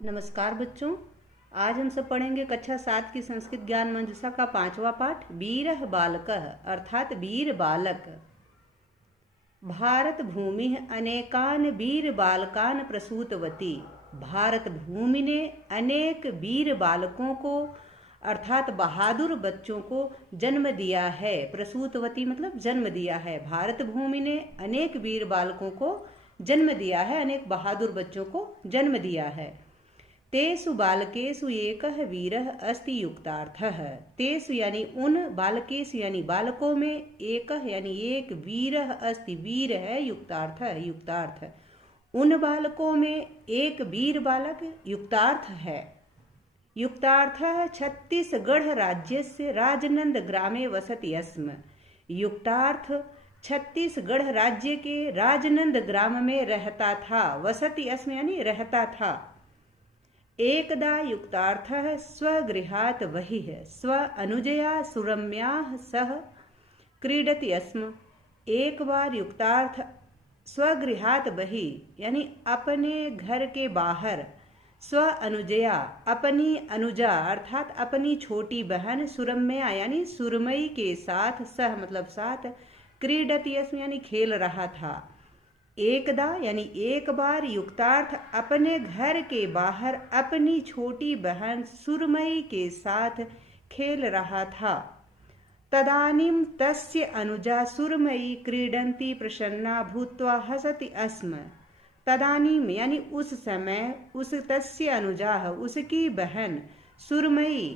नमस्कार बच्चों। आज हम सब पढ़ेंगे कक्षा 7 की संस्कृत ज्ञान मंजुषा का 5वां पाठ वीरः बालकः अर्थात वीर बालक। भारत भूमि अनेकान वीर बालकान प्रसूतवती। भारत भूमि ने अनेक वीर बालकों को अर्थात बहादुर बच्चों को जन्म दिया है। प्रसूतवती मतलब जन्म दिया है। भारत भूमि ने अनेक वीर बालकों को जन्म दिया है, अनेक बहादुर बच्चों को जन्म दिया है। तेषु बालकेषु एकः वीरः अस्ति युक्तार्थः। तेषु यानी उन, बालकेषु यानी बालकों में, एकः यानी एक, वीरः अस्ति वीर है, युक्तार्थ युक्तार्थ। उन बालकों में एक वीर बालक युक्तार्थ है। युक्तार्थः छत्तीसगढ़ राज्यस्य राजनंद ग्रामे वसति स्म। युक्तार्थ छत्तीसगढ़ राज्य के राजनंद ग्राम में रहता था। वसति स्म यानी रहता था। एकदा युक्तार्थः स्वगृहात् बहिः स्व अनुजया सुरम्याः सह क्रीडति स्म। एक बार युक्तार्थ स्वगृहात् बहिः यानी अपने घर के बाहर, स्व अनुजया अपनी अनुजा अर्थात अपनी छोटी बहन, सुरम्या यानी सुरमई के साथ, सह मतलब साथ, क्रीडति स्म यानी खेल रहा था। एकदा यानी एक बार युक्तार्थ अपने घर के बाहर अपनी छोटी बहन सुरमई के साथ खेल रहा था। तदानीं तस्य अनुजा सुरमई क्रीडन्ती प्रसन्ना भूत्वा हसति स्म। तदानीं यानी उस समय, उस तस्य अनुजा उसकी बहन सुरमई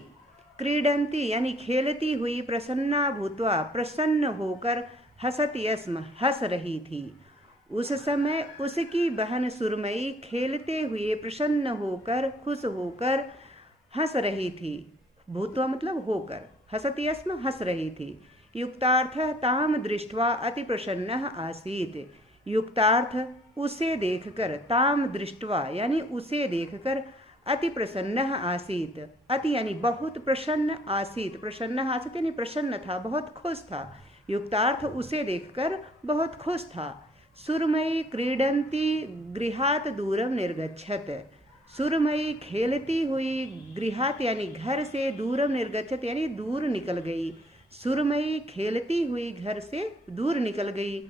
क्रीडन्ती यानी खेलती हुई, प्रसन्ना भूत्वा प्रसन्न होकर, हसति स्म हंस रही थी। उस समय उसकी बहन सुरमई खेलते हुए प्रसन्न होकर, खुश होकर हंस रही थी। भूत्वा मतलब होकर, हसति स्म हंस रही थी। युक्तार्थः ताम दृष्ट्वा अति प्रसन्नः आसीत्। युक्तार्थ उसे देखकर, ताम दृष्ट्वा यानी उसे देखकर, अति प्रसन्नः आसीत्। अति यानी बहुत, प्रसन्न आसीत्, प्रसन्न आसीत् यानी प्रसन्न था, बहुत खुश था। युक्तार्थ उसे देखकर बहुत खुश था। सुरमई क्रीडन्ती गृहात् दूरम निर्गच्छत। सुरमई खेलती हुई गृहात् यानी घर से, दूरम निर्गच्छत यानी दूर निकल गई। सुरमई खेलती हुई घर से दूर निकल गई।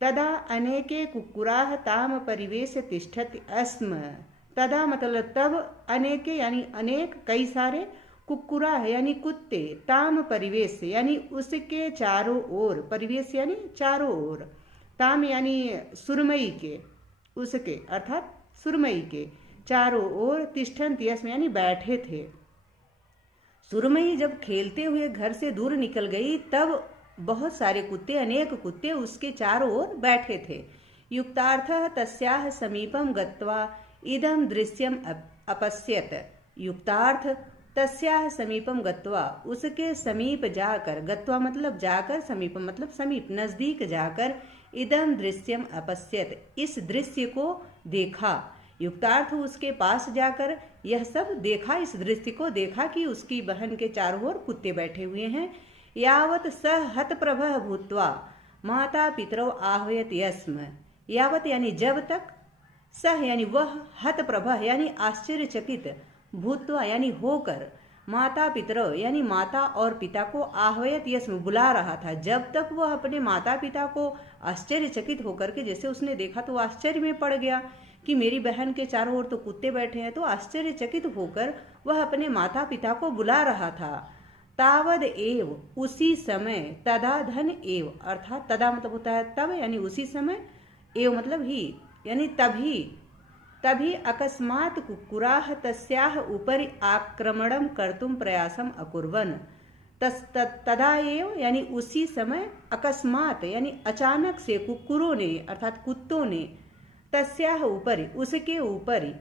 तदा अनेके कुक्कुराः ताम परिवेश तिष्ठति स्म। तदा मतलब तब, अनेके यानी अनेक, कई सारे, कुक्कुरा यानी कुत्ते, ताम परिवेश यानी उसके चारों ओर, परिवेश यानी चारों ओर, ताम यानी सुरमई के, उसके अर्थात सुरमई के चारों ओर, तिष्ठन्ति स्म यानी बैठे थे। सुरमई जब खेलते हुए घर से दूर निकल गई तब बहुत सारे कुत्ते, अनेक कुत्ते उसके चारों ओर बैठे थे। युक्तार्थः तस्याः समीपं गत्वा इदं दृश्यम अपश्यत। युक्तार्थ तस्याः समीपम गत्वा उसके समीप जाकर, गत्वा मतलब जाकर, समीपम मतलब समीप, नजदीक जाकर, इदम दृश्यम अपश्यत इस दृश्य को देखा। युक्तार्थ उसके पास जाकर यह सब देखा, इस दृश्य को देखा कि उसकी बहन के चारों ओर कुत्ते बैठे हुए हैं। यावत सह हतप्रभः भूत्वा माता पितरौ आह्वयति स्म। यावत यानी जब तक, सह यानी वह, हतप्रभः यानी आश्चर्यचकित, भूत्वा यानी होकर, माता पितरौ यानी माता और पिता को, आह्वयत यस्म बुला रहा था। जब तक वह अपने माता पिता को आश्चर्यचकित होकर के, जैसे उसने देखा तो आश्चर्य में पड़ गया कि मेरी बहन के चारों ओर तो कुत्ते बैठे हैं, तो आश्चर्यचकित होकर वह अपने माता पिता को बुला रहा था। तावद एव उसी समय, तदा धन एव अर्थात तदा मतलब होता है तब यानी उसी समय, एव मतलब ही यानी तभी, तभी अकस्मात् कुक्कुराः तस्याः उपरि आक्रमणं कर्तुं प्रयासम अकुर्वन्। तदा एव यानी उसी समय, अकस्मात यानी अचानक से, कुक्कुरों ने अर्थात कुत्तों ने, तस्याः उपरि उसके ऊपर,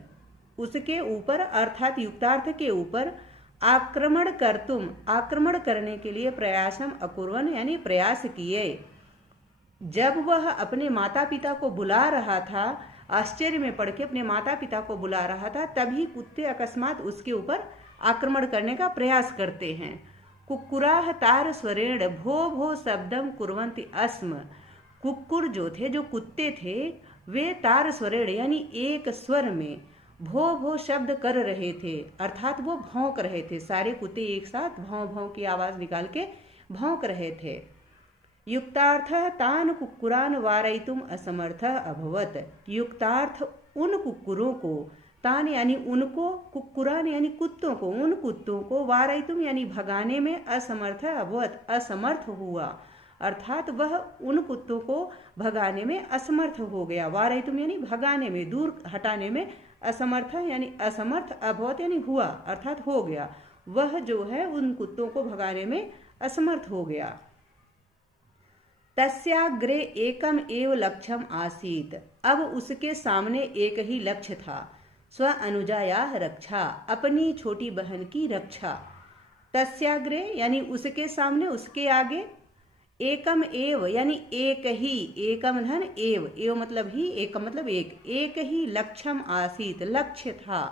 उसके ऊपर अर्थात युक्तार्थ के ऊपर, आक्रमण कर्तुम आक्रमण करने के लिए, प्रयासम अकुर्वन् यानी प्रयास किए। जब वह अपने माता पिता को बुला रहा था, आश्चर्य में पड़ के अपने माता पिता को बुला रहा था, तभी कुत्ते अकस्मात उसके ऊपर आक्रमण करने का प्रयास करते हैं। कुक्कुराः तार स्वरेण भो भो शब्दम कुर्वन्ति स्म। कुक्कुर जो थे, जो कुत्ते थे, वे तार स्वरेण यानी एक स्वर में, भौ भौ शब्द कर रहे थे, अर्थात वो भौंक रहे थे। सारे कुत्ते एक साथ भौं भौं की आवाज निकाल के भौंक रहे थे। युक्तार्थ तान कुक्कुरान वारयितुम असमर्थः अभवत। युक्तार्थ उन कुक्कुरों को, तान यानी उनको, कुक्कुरान यानी कुत्तों को, उन कुत्तों को, वारयितुम यानी भगाने में असमर्थ अभवत, असमर्थ हुआ, अर्थात वह उन कुत्तों को भगाने में असमर्थ हो गया। वारयितुम यानी भगाने में, दूर हटाने में, असमर्थ यानी असमर्थ, अभवत यानी हुआ, अर्थात हो गया। वह जो है उन कुत्तों को भगाने में असमर्थ हो गया। तस्याग्रे एकम एव लक्ष्यम आसीत। अब उसके सामने एक ही लक्ष्य था, स्व अनुजायाः रक्षा, अपनी छोटी बहन की रक्षा। तस्याग्रे यानी उसके सामने, उसके आगे, एकम एव यानी एक ही, एकम धन एव, एव मतलब ही, एकम मतलब एक ही लक्ष्यम आसीत, लक्ष्य था,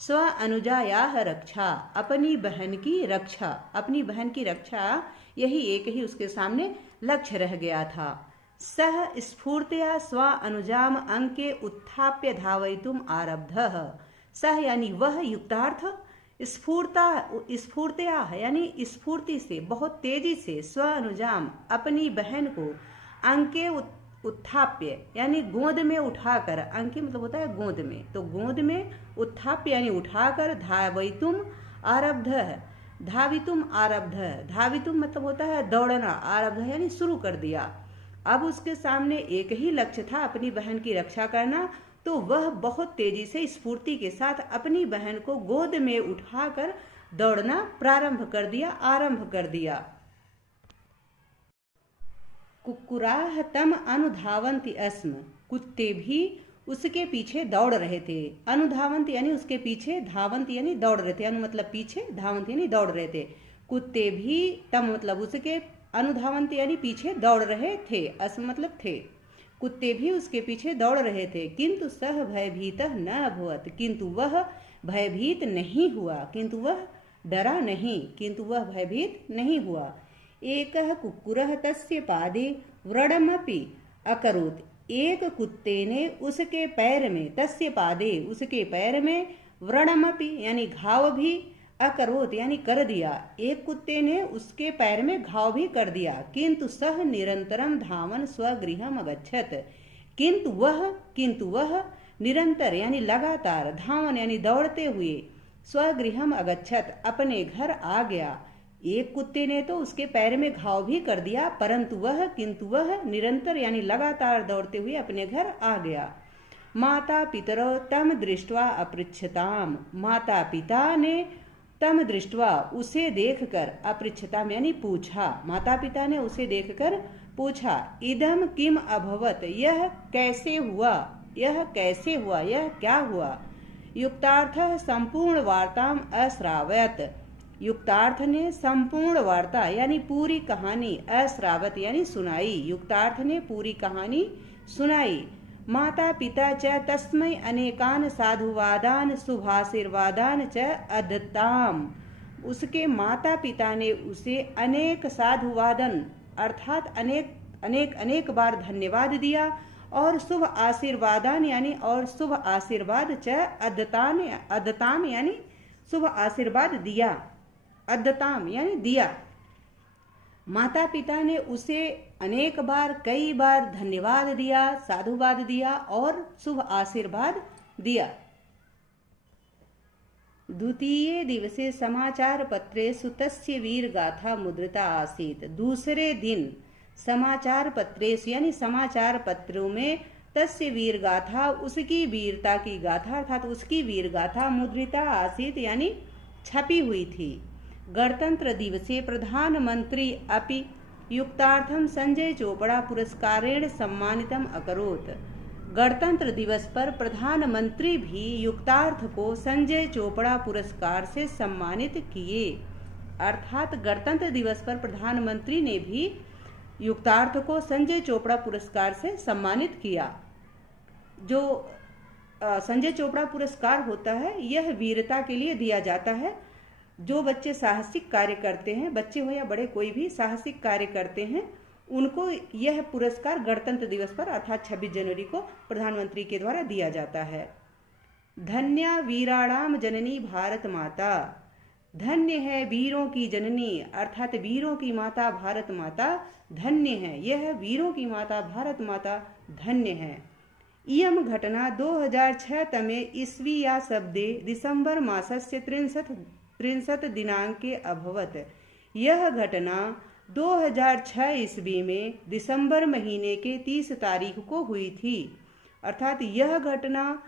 स्व अनुजायाः रक्षा, अपनी बहन की रक्षा, अपनी बहन की रक्षा, यही एक ही उसके सामने लक्ष्य रह गया था। सह स्फूर्तया स्व अनुजाम अंके उत्थाप्य धावयितुम आरब्धः। सह यानी वह, युक्तार्थ, स्फूर्तया यानी स्फूर्ति से, बहुत तेजी से, स्व अनुजाम अपनी बहन को, अंके उत्थाप्य यानी गोद में उठाकर, अंके मतलब होता है गोद में, तो गोद में, उत्थाप्य यानी उठाकर, धावयितुम आरब्ध, धावितुम आरब्ध, धावितुम मतलब होता है दौड़ना, आरब्ध यानी शुरू कर दिया। अब उसके सामने एक ही लक्ष्य था, अपनी बहन की रक्षा करना, तो वह बहुत तेजी से, स्फूर्ति के साथ अपनी बहन को गोद में उठाकर दौड़ना प्रारंभ कर दिया, आरंभ कर दिया। कुक्कुराः तम अनुधावन्ति अस्म। कुत्ते भी उसके पीछे दौड़ रहे थे। अनुधावंत यानी उसके पीछे, धावंत यानी दौड़ रहे थे, अनु मतलब पीछे, धावंत यानी दौड़ रहे थे। कुत्ते भी, तम मतलब उसके, अनुधावंत यानी पीछे दौड़ रहे थे, अस्म मतलब थे। कुत्ते भी उसके पीछे दौड़ रहे थे। किंतु सह भयभीतः न अभवत, किंतु वह भयभीत नहीं हुआ, किंतु वह डरा नहीं, किंतु वह भयभीत नहीं हुआ। एकः कुक्कुरः तस्य पादे व्रणमपि अकरोत्। एक कुत्ते ने उसके पैर में, तस्य पादे उसके पैर में, व्रणमपि यानी घाव भी, अकरोत यानी कर दिया, एक कुत्ते ने उसके पैर में घाव भी कर दिया। किंतु सह निरंतरम धावन स्वगृहम अगच्छत। किंतु वह निरंतर यानी लगातार, धावन यानी दौड़ते हुए, स्वगृहम अगच्छत अपने घर आ गया। एक कुत्ते ने तो उसके पैर में घाव भी कर दिया, किंतु वह निरंतर यानी लगातार दौड़ते हुए अपने घर आ गया। माता पितरौ तम दृष्ट्वा अपृच्छताम। माता पिता ने तम दृष्टवा उसे देखकर, अपृच्छताम यानी पूछा, माता पिता ने उसे देखकर पूछा, इदम किम अभवत, यह कैसे हुआ, यह कैसे हुआ, यह क्या हुआ। युक्तार्थ संपूर्ण वार्ताम अश्रावयत। युक्तार्थ ने संपूर्ण वार्ता यानी पूरी कहानी, अश्रावत यानी सुनाई, युक्तार्थ ने पूरी कहानी सुनाई। माता पिता च तस्मै अनेकान साधुवादान शुभाशीर्वादान च अदत्ताम। उसके माता पिता ने उसे अनेक साधुवादन अर्थात अनेक बार धन्यवाद दिया, और शुभ आशीर्वादान यानी और शुभ आशीर्वाद च अदताम यानी शुभ आशीर्वाद दिया, अदताम यानी दिया। माता पिता ने उसे अनेक बार, कई बार धन्यवाद दिया, साधुवाद दिया और शुभ आशीर्वाद दिया। द्वितीय दिवसे समाचार पत्रेषु तस्य वीर गाथा मुद्रिता आसीत। दूसरे दिन समाचार पत्रेषु यानी समाचार पत्रों में तस्य वीर गाथा उसकी वीरता की गाथा अर्थात उसकी वीर गाथा मुद्रिता आसीत यानी छपी हुई थी। गणतंत्र दिवसे प्रधानमंत्री अपि युक्तार्थम संजय चोपड़ा पुरस्कारेण सम्मानितम अकरोत्। गणतंत्र दिवस पर प्रधानमंत्री भी युक्तार्थ को संजय चोपड़ा पुरस्कार से सम्मानित किए। अर्थात गणतंत्र दिवस पर प्रधानमंत्री ने भी युक्तार्थ को संजय चोपड़ा पुरस्कार से सम्मानित किया। जो संजय चोपड़ा पुरस्कार होता है यह वीरता के लिए दिया जाता है। जो बच्चे साहसिक कार्य करते हैं, बच्चे हो या बड़े कोई भी साहसिक कार्य करते हैं, उनको यह पुरस्कार गणतंत्र दिवस पर अर्थात 26 जनवरी को प्रधानमंत्री के द्वारा दिया जाता है। धन्या वीराणाम जननी भारत माता। धन्य है वीरों की जननी अर्थात वीरों की माता भारत माता धन्य है। यह वीरों की माता भारत माता धन्य है। इयं घटना 2006 तमे ईस्वीया शब्दे दिसंबर मासस्य 30 दिनांके अभवत्। यह घटना 2006 ईस्वी में दिसंबर महीने के 30 तारीख को हुई थी। अर्थात यह घटना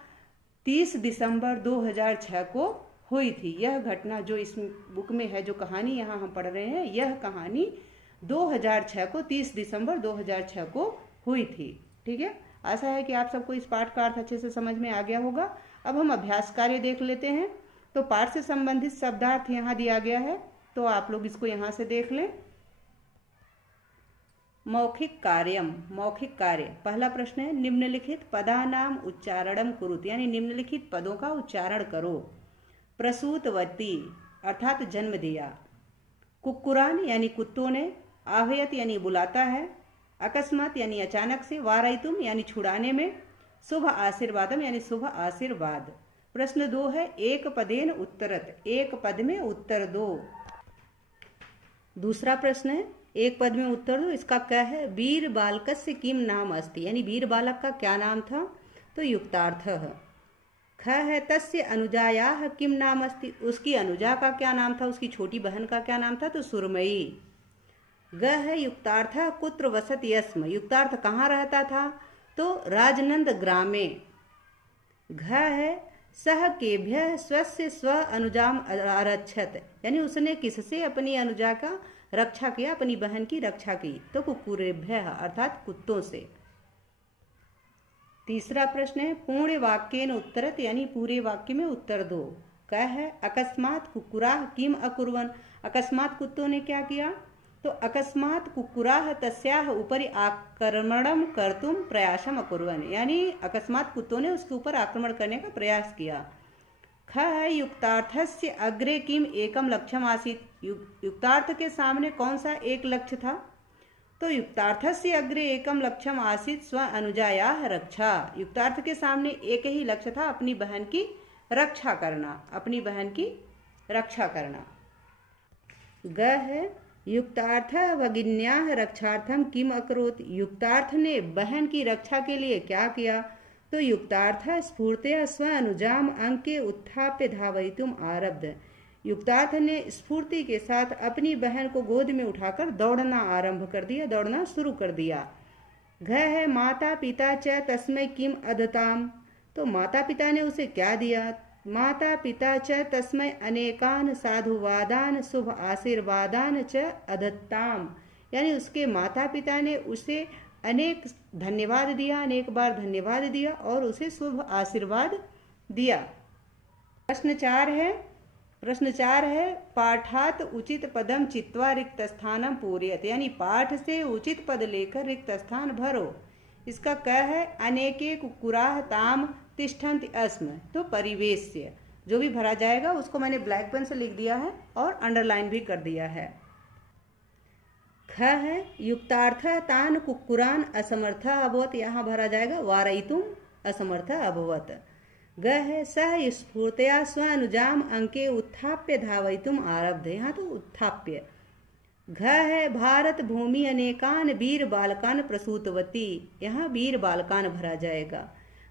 30 दिसंबर 2006 को हुई थी। यह घटना जो इस बुक में है, जो कहानी यहाँ हम पढ़ रहे हैं, यह कहानी 2006 को 30 दिसंबर 2006 को हुई थी। ठीक है, आशा है कि आप सबको इस पाठ का अर्थ अच्छे से समझ में आ गया होगा। अब हम अभ्यास कार्य देख लेते हैं। तो पाठ से संबंधित शब्दार्थ यहाँ दिया गया है, तो आप लोग इसको यहाँ से देख लें। मौखिक कार्यम, मौखिक कार्य। पहला प्रश्न है निम्नलिखित पदानाम उच्चारणम कुरुत, यानी निम्नलिखित पदों का उच्चारण करो। प्रसूतवती अर्थात जन्म दिया। कुक्कुरान यानी कुत्तों ने। आहयत यानी बुलाता है। अकस्मात यानी अचानक से। वारयितुम यानी छुड़ाने में। शुभ आशीर्वादम यानी शुभ आशीर्वाद। प्रश्न 2 है एक पदेन उत्तरत, एक पद में उत्तर दो। दूसरा प्रश्न है एक पद में उत्तर दो। इसका क्या है? वीर बालकस्य किम नाम अस्ति, यानी वीर बालक का क्या नाम था? तो युक्तार्थ। ख है तस्य अनुजायाः किम नाम अस्ति, उसकी अनुजा का क्या नाम था? उसकी छोटी बहन का क्या नाम था? तो सुरमयी। ग है युक्तार्थ कुत्र वसति स्म, युक्तार्थ कहाँ रहता था? तो राजनंद ग्रामे। घ है सह केभ्यः स्वस्य स्व अनुजाम आरक्षत, यानी उसने किससे अपनी अनुजा का रक्षा किया, अपनी बहन की रक्षा की? तो कुक्कुरेभ्यः अर्थात कुत्तों से। तीसरा प्रश्न है पूर्ण वाक्येन उत्तरत, यानी पूरे वाक्य में उत्तर दो। क्या है? अकस्मात कुक्कुराः किम अकुर्वन्, अकस्मात कुत्तों ने क्या किया? तो अकस्मात कुक्कुराः तस्याः उपरि आक्रमणम कर्तुम प्रयासम अकुर्वन्, यानी अकस्मात कुत्तों ने उसके ऊपर आक्रमण करने का प्रयास किया। ख है युक्तार्थस्य अग्रे किम एकम लक्ष्यम आसीत्, युक्तार्थ के सामने कौन सा एक लक्ष्य था? तो युक्तार्थस्य अग्रे एकम लक्ष्यम आसीत् स्व अनुजायाः रक्षा, युक्तार्थ के सामने एक ही लक्ष्य था, अपनी बहन की रक्षा करना, अपनी बहन की रक्षा करना। ग है युक्तार्थ भगिन्याः रक्षार्थम किम अकरोत्, युक्तार्थ ने बहन की रक्षा के लिए क्या किया? तो युक्तार्थ स्फूर्तया स्व अनुजाम अंके उत्थाप्य धावयितुम आरब्ध, युक्तार्थ ने स्फूर्ति के साथ अपनी बहन को गोद में उठाकर दौड़ना आरंभ कर दिया, दौड़ना शुरू कर दिया। घ है माता पिता च तस्मै किम अदताम, तो माता पिता ने उसे क्या दिया? माता पिता च तस्मै अनेकान साधुवादान शुभ आशीर्वादान च अदत्ताम, यानी उसके माता पिता ने उसे अनेक धन्यवाद दिया, अनेक बार धन्यवाद दिया और उसे शुभ आशीर्वाद दिया। प्रश्न 4 है पाठात उचित पदम चित्वा रिक्त स्थानम पूरयत, यानी पाठ से उचित पद लेकर रिक्त स्थान भरो। इसका क्या है? अनेके कुक्कुराः ताम तिष्ठन्ति अस्म, तो परिवेश्य, जो भी भरा जाएगा उसको मैंने ब्लैक पेन से लिख दिया है और अंडरलाइन भी कर दिया है। ख है युक्तार्थ तान कुक्कुरान असमर्थ अभवत, यहाँ भरा जाएगा वारयितुम असमर्थ अभवत। ग है सह स्फूर्तया स्व अनुजाम अंके उत्थाप्य धावयितुम आरब्ध, यहाँ तो उत्थाप्य। घ है भारत भूमि अनेकान वीर बालकान प्रसूतवती, यहाँ वीर बालकान भरा जाएगा।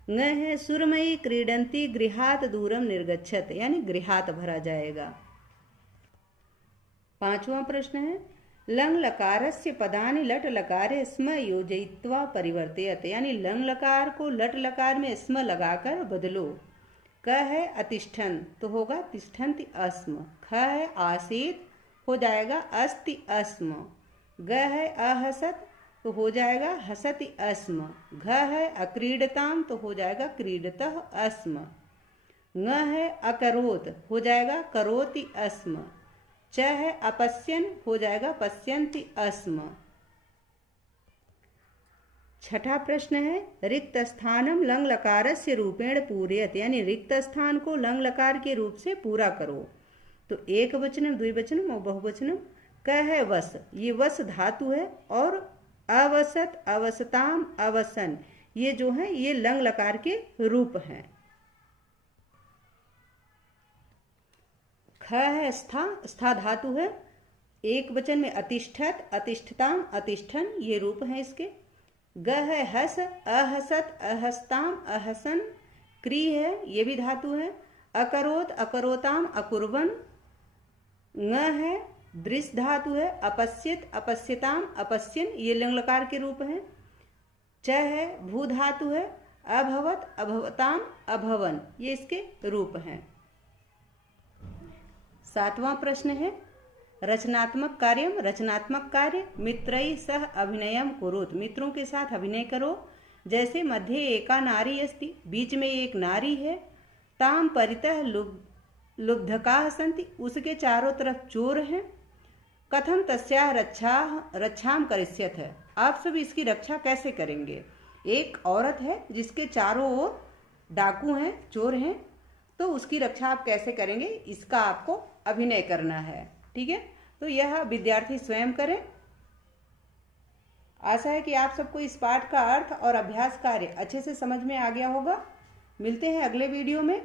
ङ है सुरमयी क्रीडंती गृहात दूरम निर्गच्छत, यानी गृहात भरा जाएगा। 5वां प्रश्न है लंग लकारस्य पदानि लट लकारे स्म योजयित्वा परिवर्तयत, यानी लंग लकार को लट लकार में स्म लगाकर बदलो। क है अतिष्ठन, तो होगा तिष्ठन्ति अस्म। ख है आसीत, हो जाएगा अस्ति अस्म। ग है अहसत, तो हो जाएगा हसति अस्म। घ है अक्रीडताम, तो हो जाएगा क्रीडतः अस्म। ङ है अकरोत, हो जाएगा करोति अस्म। च है अपश्यन, हो जाएगा पश्यन्ति अस्म। 6ठा प्रश्न है रिक्त स्थानम लंग लकारस्य रूपेण पूरयत, यानी रिक्त स्थान को लंग लकार के रूप से पूरा करो। तो एक वचनम द्विवचनम और बहुवचनम। क है वस, ये वस धातु है, और अवसत अवसताम अवसन, ये जो है ये लंग लकार के रूप हैं। ख है स्था, स्था धातु है, एक वचन में अतिष्ठत, अतिष्ठताम, अतिष्ठन, ये रूप हैं इसके। ग है हस, अहसत, अहस्ताम, अहसन, क्री है, ये भी धातु है। अकरोत, अकरोताम, अकुर्वन। ङ है दृश धातु है, अपश्यत, अपश्यताम, अपश्यन, ये लिंग लकार के रूप हैं। च है भू धातु है, अभवत, अभवताम, अभवन, ये इसके रूप हैं। 7वां प्रश्न है रचनात्मक कार्यम, रचनात्मक कार्य। मित्रैः सह अभिनयम कुरुत, मित्रों के साथ अभिनय करो। जैसे मध्ये एका नारी अस्ति, बीच में एक नारी है। ताम परितः लुब्धकाः सन्ति, उसके चारों तरफ चोर हैं। कथम तस्याः रक्षाम करिष्यथ, आप सब इसकी रक्षा कैसे करेंगे। एक औरत है जिसके चारों ओर डाकू हैं, चोर हैं, तो उसकी रक्षा आप कैसे करेंगे, इसका आपको अभिनय करना है। ठीक है, तो यह विद्यार्थी स्वयं करें। आशा है कि आप सबको इस पाठ का अर्थ और अभ्यास कार्य अच्छे से समझ में आ गया होगा। मिलते हैं अगले वीडियो में।